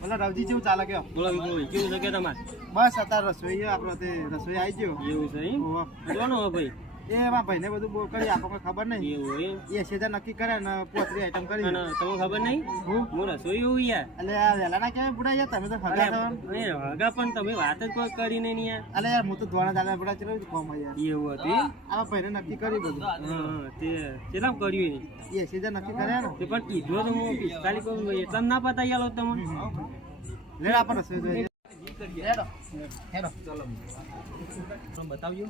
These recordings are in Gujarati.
બોલો રાવજી કેવું ચાલે કયો? બોલો વિપુલ કેવું છે કે તમારે? બસ અત્યારે રસોઈ આપણો તે રસોઈ આવી ગયો. એવું છે એમ? ઓહો. જોનો હો ભાઈ. એ એમાં ભાઈને બધું બહુ કરી આપો કોઈ ખબર નહીં. એવું એમ? એ સેજા નક્કી કરે ને પોતરી આઈટમ કરી. અને તમને ખબર નહીં? હું રસોઈ એવું યાર. એટલે આ વહેલા ના કેવાય બુડા યાર તમે તો હગા છો. અરે હગા પણ તમે વાત જ કોઈ કરી નહીં યાર. અલે યાર હું તો ધોણા દાડા બુડા ચલો કોમ યાર. એવું હતું? આ ભાઈને નક્કી કરી બધું. હા તે કેટલામ કર્યું એ સેજા નક્કી કરે ને. તે પણ કીધું તો હું 45 કહું એટલા ના પતાઈ આલો તમને. લે આપણે રસોઈ જોઈએ. હેડો હેડો ચલો તમે બતાવજો.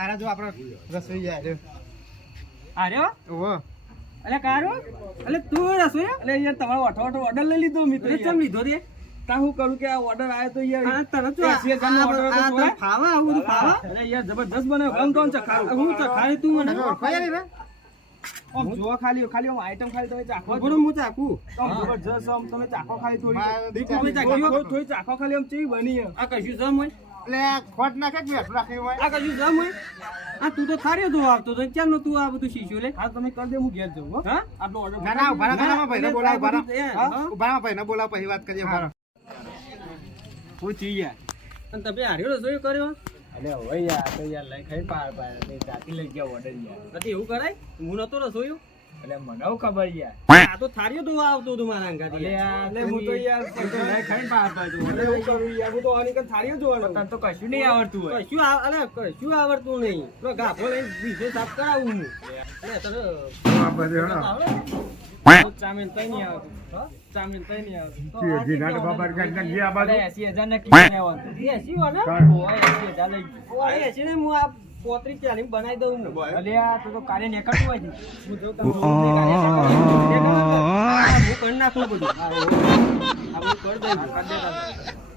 આરા જો આપણે રસોઈ જાય. આર્યો? ઓહો. અલે કારો? અલે તું રસોઈ? અલે યાર તમારો અઠો ઓર્ડર લઈ લીધો મિત્ર. કેમ લીધો રે? તા હું કરું કે આ ઓર્ડર આયો તો યાર. હા તરત તો 80,000 નો ઓર્ડર હતો. આ ખાવા આવું ખાવા? અરે યાર જબરદસ્ત બનાવ્યો. કોણ કોણ ચખાડું? હું ચખાડી તું મને. ખોયા રે. ઓમ જો ખાલી આઈટમ ખાલી તમે ચાખો. બરો હું ચાખું. જબરદસ્ત આમ તમે ચાખો ખાલી થોડી. તમે ચાખો થોડી ચાખો ખાલી આમ ચેવી બની. આ કશું જમ હોય? એટલે ખોટ નાખે કે રાખી હોય. આ કશું જમ હોય? આ તું તો થાર્યો તો આવતો તો કેમ તું આ બધું શીશ્યું લે? હા તમે કરી દે હું ઘેર જઉં હો. હા આટલો ઓર્ડર. ના ના ઉભા ભાઈને બોલાવ ઉભા ભાઈને બોલાવ પછી વાત કરીએ ઉભા. હું થી યાર. અને તમે હાર્યો રસોઈ કર્યો? અરે હવે યાર તો યાર લઈ ખાઈ પાર પાર જાતી લઈ ગયા ઓર્ડર યાર. નથી એવું કરાય? હું નતો રસોયો. એટલે મને ખબર યાર. આ તો થાર્યો તો આવતો તો મારા અંગાથી. અલે યાર એટલે હું તો યાર લઈ ખાઈ પાર પાર તું એટલે એવું કરું યાર. હું તો આની કન થાર્યો જોવાનો. તને તો કશું નહીં આવડતું હોય. કશું આવડતું નહીં. પેલો ગાભો લઈને બીજે સાફ કરાવું હું. એટલે તને ચામીન તઈ નહીં આવતું. ચામીન તઈ નહીં આવતું. તો આ કેટલો order? 80,000 ને કીધું ને આવતું. 80 વાળા? ઓય 80,000 લઈ ગયું. ઓય 80 ને હું આ પોતરી ચાલી બનાવી દઉં હું. અલે યાર તો કાર્ય નીકળતું હોય છે. હું જો તમને કાર્ય હું કરી નાખું બધું. હા હું કરી દઈશ.